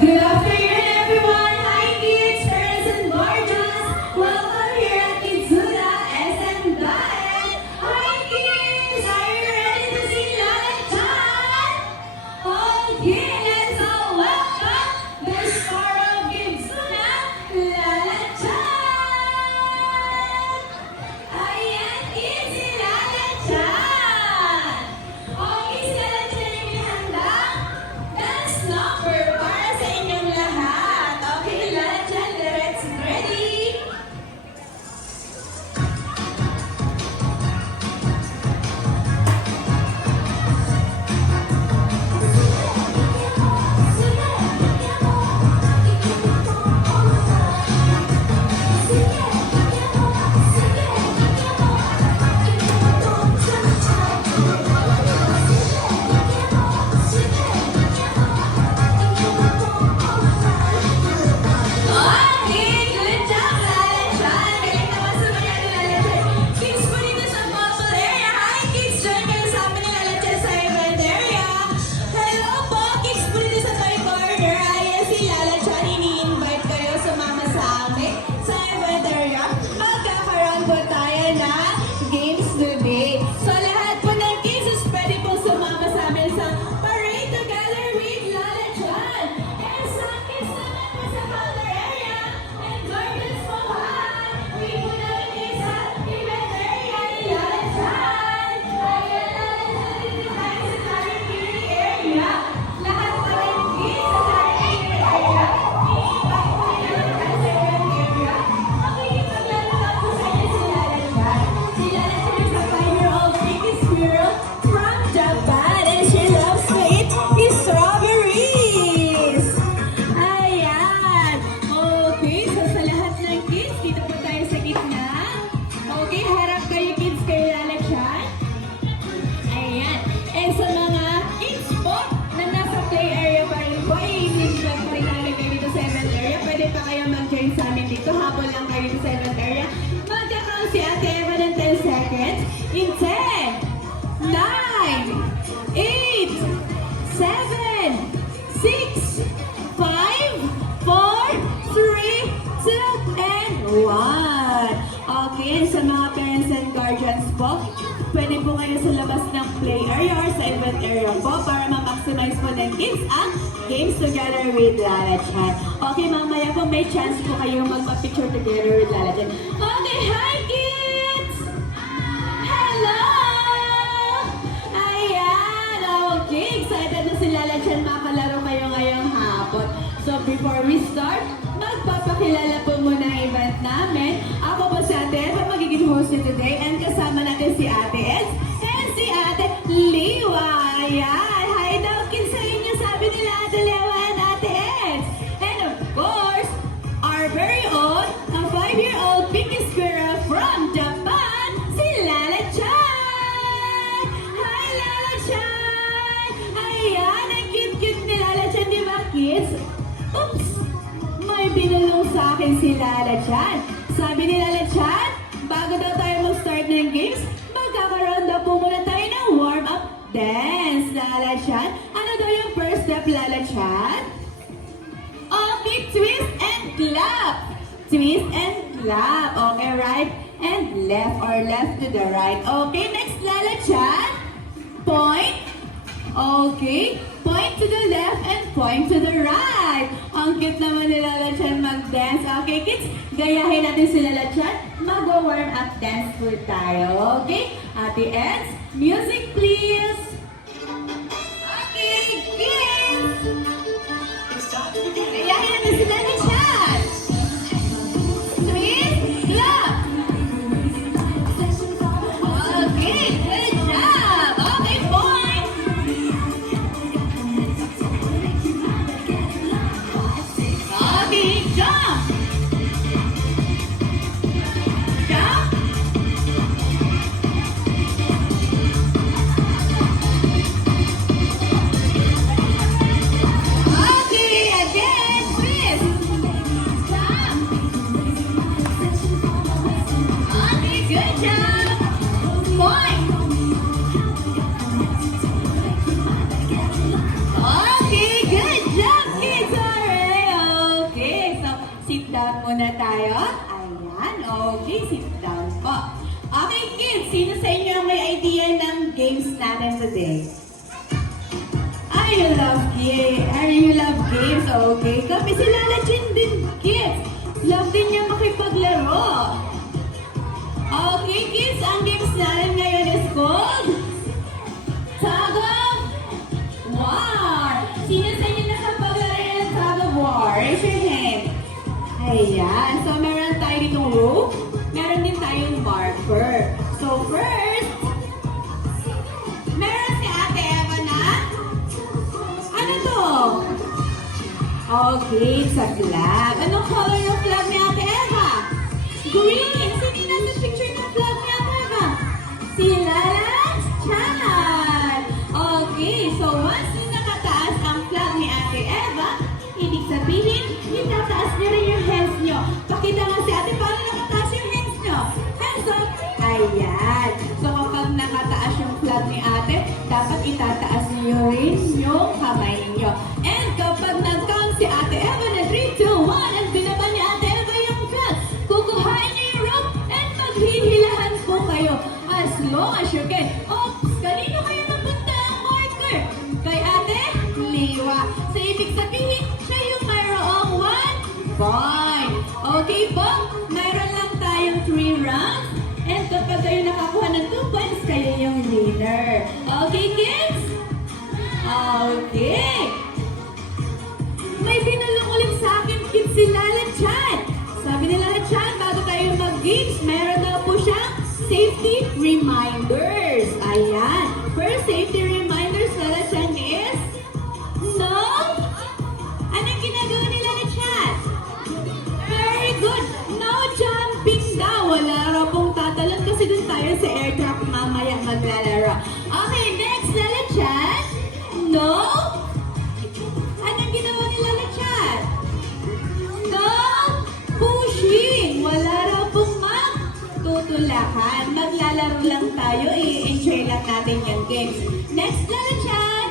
Good afternoon, everyone! Hi, kids, parents, and guardians! Welcome here at Kidzura SM Daet! Hi, kids! Are you ready to see Lala Chan? Okay, let's all welcome the star of Kidzura, Lala Chan! Ayan, kids, si Lala Chan! Okay, si Lala Chan ay may handang dance number para sa inyong lahat. Okay, Lala Chan, let's ready! Okay, good job, Lala Chan. Galing naman sumayaw ni Lala Chan. Kids po dito sa bubble area. Hi, kids. Join kayo sa amin ni Lala Chan sa event area. Hello po, kids po dito sa toy corner. Ayan si Lala Chan. Ini-invite kayo sumama sa amin sa event area. Magkakaroon po tayo ng games today. So, lahat po ng kids is pwede po sumama sa amin sa Parade Together with Lala Chan. And some kids naman po sa counter area. And gardens po, hi! We po namin kayo sa event area ni Lala Chan. Ayan, Lala Chan, dito tayo sa Tarikiri area. Lahat po ng kids sa Tarikiri area. I-invite po nila tayo sa event area. Makikipaglaro lang po sa inyo si Lala Chan. Si Lala Chan is a 5-year-old baby squirrel from Japan and she loves to eat strawberries. Ayan. Okay, so sa lahat ng kids, dito po tayo sa gitna. Okay, harap kayo kids kay Lala Chan. Ayan. And sa mga kids po na nasa play area pa rin po, i-invite po rin namin kayo dito sa event area. Pwede pa kayo mag-join sa amin dito. Habol lang kayo dito sa event area. Magkakaroon si Ate Eva ng 10 seconds. In 10, 9, 8, 7, 6, 5, 4, 3, 2, and 1. Okay, sa mga parents and guardians po, pwede po kayo sa labas ng play area or sa event area po para ma-maximize po ng kids ang games together with Lala Chan. Okay, mamaya po may chance po kayo magpa-picture together with Lala Chan. Okay, hi kids! Hello! Ayan, okay. Excited na si Lala Chan makalaro kayo ngayong hapon. So before we start, magpapakilala po muna ang event namin. Ako po si Ate Eva, magiging host today and kasama natin si Ate Ez and si Ate Liwa. Ayan, hi daw kids sa inyo, sabi nila Ate Liwa and Ate Ez. And of course, our very own, a 5-year-old pinky squirrel from Japan, si Lala Chan! Hi Lala Chan! Ayan, ang cute-cute ni Lala Chan, di ba kids? Oops! May binulong sa akin si Lala Chan. Sabi ni Lala Chan, bago daw tayo mag-start ng games, magkakaroon daw po muna tayo ng warm-up dance. Lala Chan, ano daw yung first step, Lala Chan? Okay, twist and clap. Twist and clap. Okay, right and left or left to the right. Okay, next, Lala Chan. Point. Okay, point to the left and point to the right. Ang cute naman ni Lala Chan mag-dance. Okay, kids, gayahin natin si Lala Chan. Mag-warm up dance po tayo. Okay, Ate Ez, music please. Okay, kids. Gayahin natin si Lala Chan. Twist, clap. Okay, good job. Okay, point. Okay, jump. Jump. you love games, okay? Kami si Lala Chin din, kids. Love din niya makipaglaro. Okay, kids, ang games natin ngayon is called Tag of War. Sino sa inyo nakapaglaro ng Tag of War? Raise your hand. Ayan. So, meron tayo ditong rope. Meron din tayong marker. So, first, meron si Ate Eva na. Ano to? Okay, sa flag. Anong color yung flag ni Ate Eva? Green. Sino yung nasa picture ng flag ni Ate Eva? Si Lala Chan. Okay, so once yung nakataas ang flag ni Ate Eva, ibig sabihin, itataas niyo rin yung hands niyo. Pakita nga si Ate, paano nakataas yung hands niyo? Hands up. Ayan. So kapag nakataas yung flag ni Ate, dapat itataas niyo rin yung kamay niyo. And kapag nag-count si Ate Eva na 3, 2, 1, at binaban ni Ate Eva yung flag, kukuhain niyo yung rope and maghihilahan po kayo as long as you can. Oops! Kanino kayo napunta ang marker? Kay Ate Liwa. So ibig sabihin, siya yung mayroong 1 point. Okay po? Mayroon lang tayong 3 rounds. And kapag kayo nakakuha ng 2 points, kayo yung winner. Okay, kids? Okay. May binulong ulit sa akin, kids, si Lala Chan. Sabi ni Lala Chan, bago tayo mag-games, meron daw po siyang safety reminders. Ayan. First safety reminders, Lala Chan, is no. Anong ginagawa ni Lala Chan? Very good. No jumping daw. Wala raw pong tatalon kasi dun tayo sa air track mamaya maglalaro. Okay, next, Lala Chan. No. Anong ginawa ni Lala Chan? No pushing. Wala raw pong magtutulakan. Maglalaro lang tayo. I-enjoy lang natin yung games. Next, Lala Chan.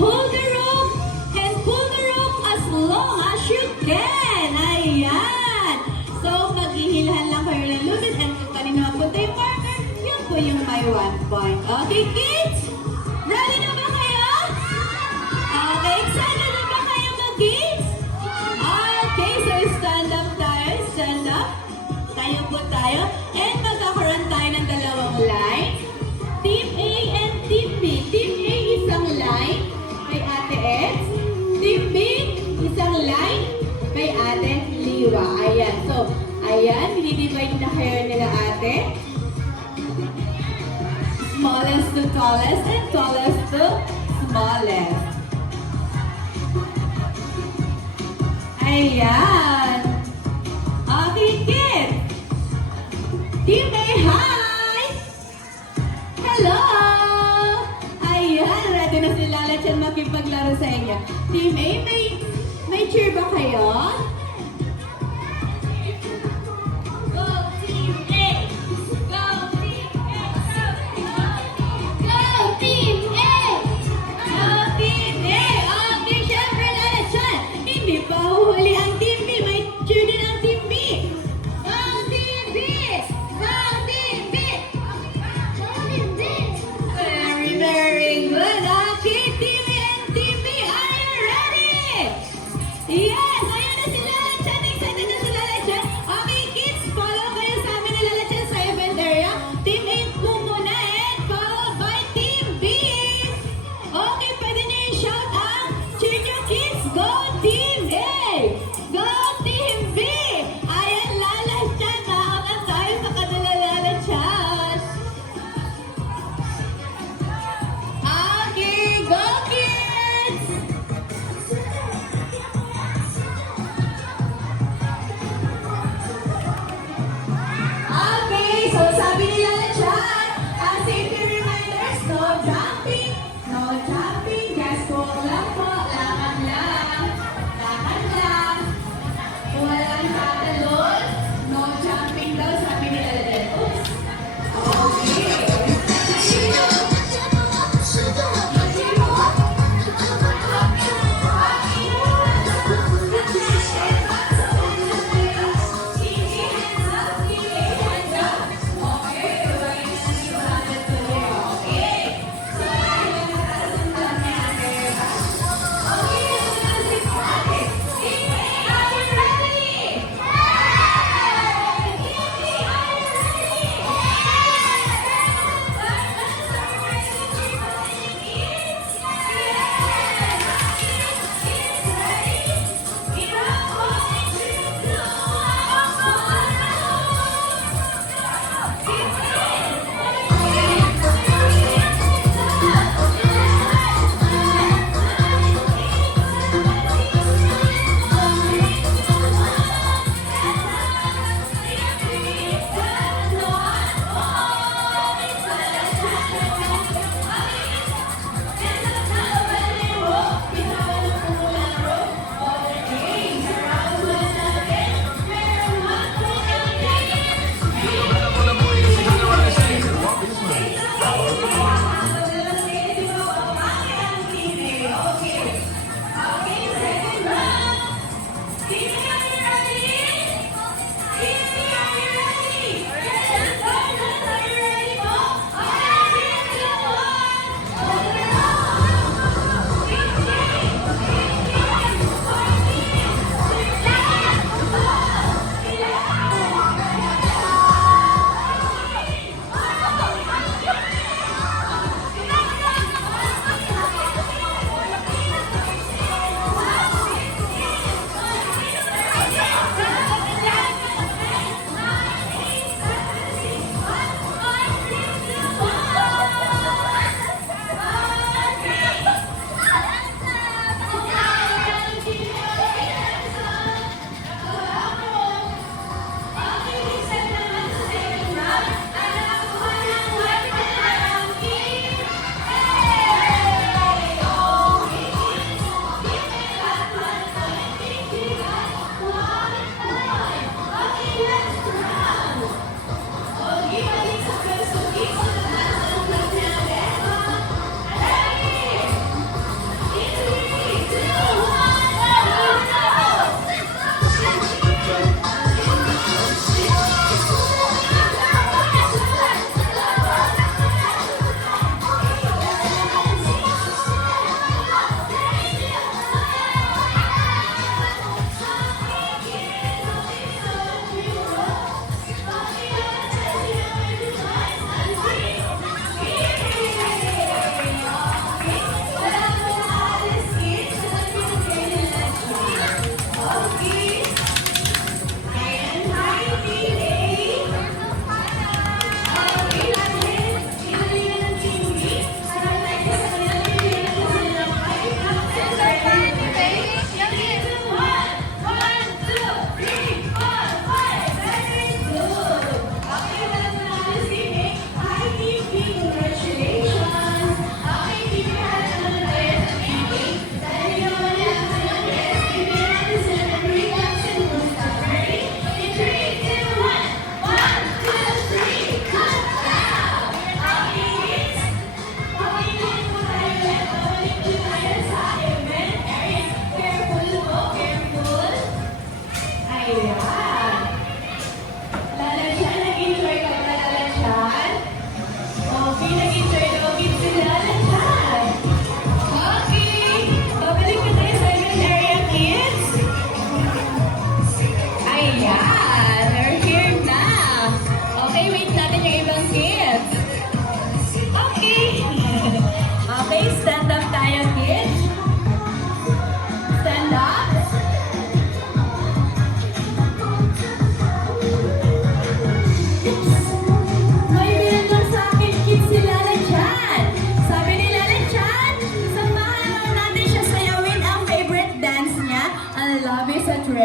Hold the rope and pull the rope as long as you can. Ayan. So, maghihilahan lang kayo ng lubid and kung kanina mapunta yung marker, yun po yung may 1 point. Okay, kids? Ready na ba kayo? Okay, excited na ba kayo mag-games? Okay, so stand up tayo. Stand up. Tayo po tayo. And magkakaroon tayo ng dalawang line. Team A and Team B. Team A isang line kay Ate Eds. Team B isang line kay Ate Liwa. Ayan. So, ayan. Dinidivide na kayo nila Ate. Smallest to tallest and tallest to smallest. Ayan. Okay, kids. Team A, hi! Hello! Ayan, ready na si Lala Chan makipaglaro sa inyo. Team A, may cheer ba kayo? Go Team A! Go Team A! Go Team A! Go Team A! Okay, syempre Lala Chan, hindi pa huhuli ang Team B. May cheer din ang Team B. Go Team B! Go Team B! Go Team B! Very, very good. Okay, Team A and Team B, are you ready? Yes! Ayan na si Lala Chan. Excited na si Lala Chan. Okay, kids, follow kayo sa amin ni Lala Chan sa event area. Team A po muna and followed by Team B. Okay, pwede niyo i-shout ang cheer niyo, kids. Go Team A! Go Team B! Ayan, Lala Chan. Mahakan tayo sa kanila, Lala Chan. Okay, go kids! Okay, so sabi ni Lala Chan, ang safety reminders, no jumping, just walk lang po, lakad lang, walang tatalon, no jumping daw, sabi ni Lala Chan. Oops! Okay.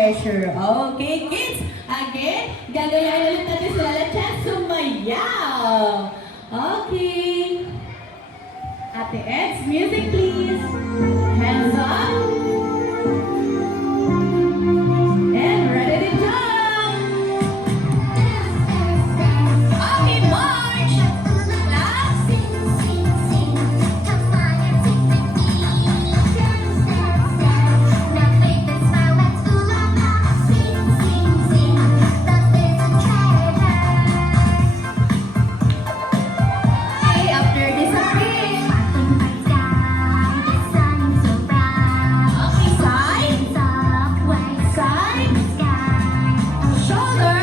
treasure. Okay, kids? Again, gagayahin ulit natin si Lala Chan. Sumayaw! Okay. Ate Eds, music please. Hands up. And ready to jump. Okay, march. Last. Okay, after this a bit. Okay, side. Side. Shoulder.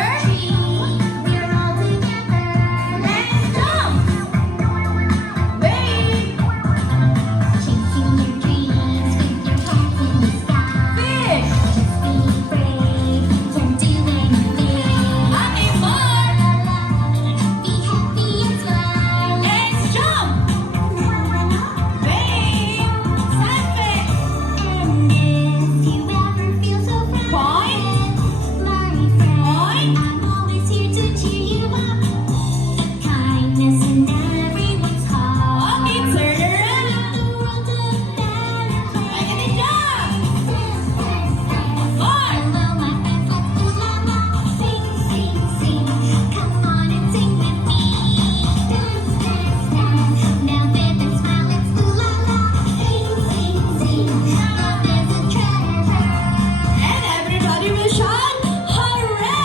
And jump. Wait. Fish. Okay, march. And jump. Wait. Sunfish. Point. Point. I'm always here to cheer you up. The kindness in everyone's heart. Okay, turn around. The world a better place. Make it jump. More. Hello, my friends, let's do la la. Sing, sing, sing. Come on and sing with me. Dance, dance, dance. Now dance and smile, let's do la la. Sing, sing, sing. Love is a treasure. And everybody will shout, hooray!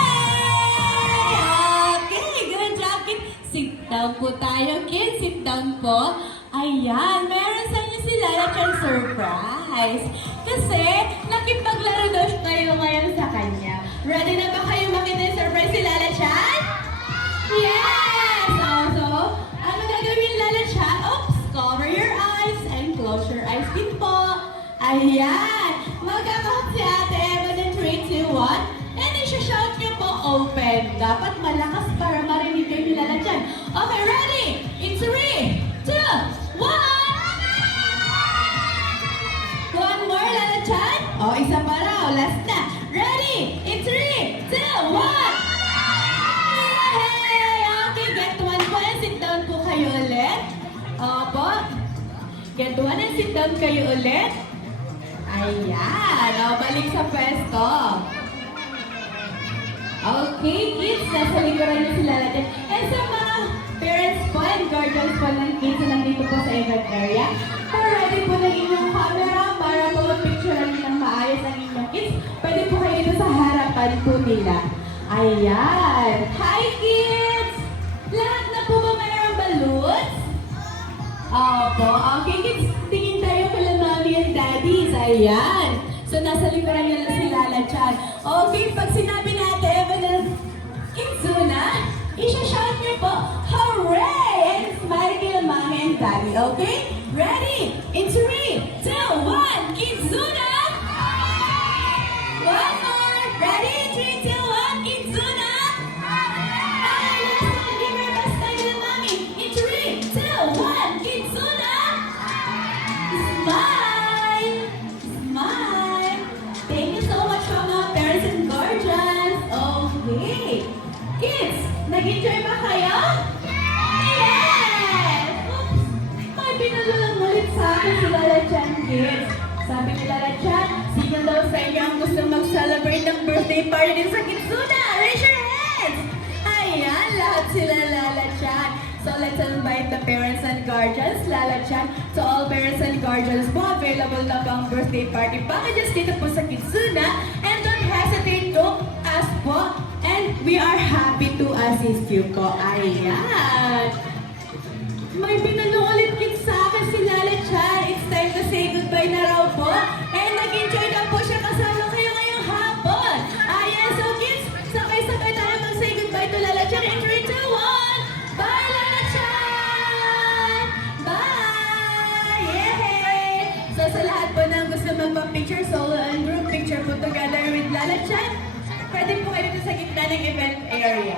Okay, good job, kids. Sit down po tayo, kids. Sit down po. Ayan, meron sa inyo si Lala Chan surprise. Kasi, nakipaglaro daw kayo ngayon sa kanya. Ready na ba kayo makita yung surprise si Lala Chan? Yes! Also, ano gagawin Lala Chan? Oops! Cover your eyes and close your eyes din po. Ayan! Magkakahap si Ate Eva ng 3, 2, 1. And isa-shout niyo po open. Dapat malakas para marinig kayo ni Lala Chan. Okay, ready? In 3, 2, 1! One more, Lala Chan. O, isa pa raw. Last na. Ready? In 3, 2, 1! Yay! Okay, get one po and sit down po kayo ulit. Opo. Get one and sit down kayo ulit. Ayan. O, balik sa pwesto. Okay, kids. Nasa likuran niyo si Lala Chan. And sa mga parents po and guardians po ng kids na nandito po sa event area, ready po ng inyong camera para po picturean niyo ng maayos ang inyong kids. Pwede po kayo dito sa harapan po nila. Ayan. Hi, kids! Lahat na po ba mayroong balloons? Opo. Okay, kids. Tingin tayo kala mommy and daddies. Ayan. So, nasa likuran niyo lang si Lala Chan. Okay, pag sinabi natin, Evan and Kitsuna, isa-shout niyo po, hooray! And smile kila mommy and daddy, okay? Ready? In 3, 2, 1, Kitsuna! One more! Ready? 3, 2, 1, Kitsuna! Okay, last one. Give your best time kila mommy. In 3, 2, 1, Kitsuna! Smile! Smile! Thank you so much mga parents and guardians. Okay. Kids, nag-enjoy ba kayo? Yes! Oops! May pinulungan ulit sa akin si Lala Chan, kids. Sabi ni Lala Chan, sino daw sa inyo ang gusto mag-celebrate ng birthday party din sa Kitsuna? Raise your hands! Ayan, lahat sila Lala Chan. So let's invite the parents and guardians, Lala Chan. So all parents and guardians po, available na po ang birthday party packages dito po sa Kitsuna. And don't hesitate to ask po. And we are happy to assist you po. Ayan. May binanong ulit kids sa akin si Lala Chan. It's time to say goodbye na raw po. And nag-enjoy na po siya kasama kayo ngayong hapon. Ayan, so kids, sabay-sabay tayo mag-say goodbye to Lala Chan. In 3, 2, 1. Bye, Lala Chan! Bye! Yay! So sa lahat po na gusto magpa-picture, solo and group picture po together with Lala Chan, pwede po kayo dito sa gitna ng event area.